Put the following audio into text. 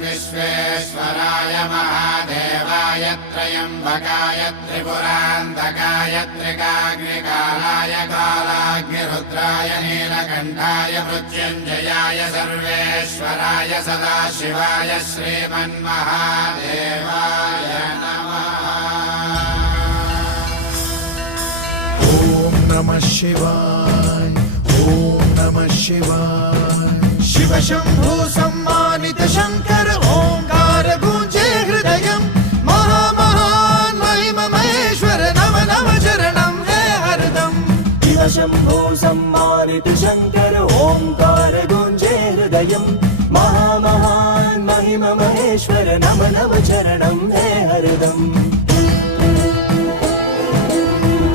विश्वेश्वराय महादेवाय त्र्यम्बकाय त्रिपुरान्तकाय त्रिकाग्निकालाय कालाग्निरुद्राय नीलकण्ठाय मृत्युञ्जयाय सर्वेश्वराय सदाशिवाय श्रीमन्महादेवाय नमः। ॐ नमः शिवाय, ॐ नमः शिवाय। शिव शंभो सम्मानित शंकर ओंकार गूंजे हृदयं महामहान महिम महेश्वर नम नम चरणं है हरदम। शिव शंभो सम्मानित शंकर ओंकार गूंजे हृदयं महामहान महिम महेश्वर नम नम चरणं है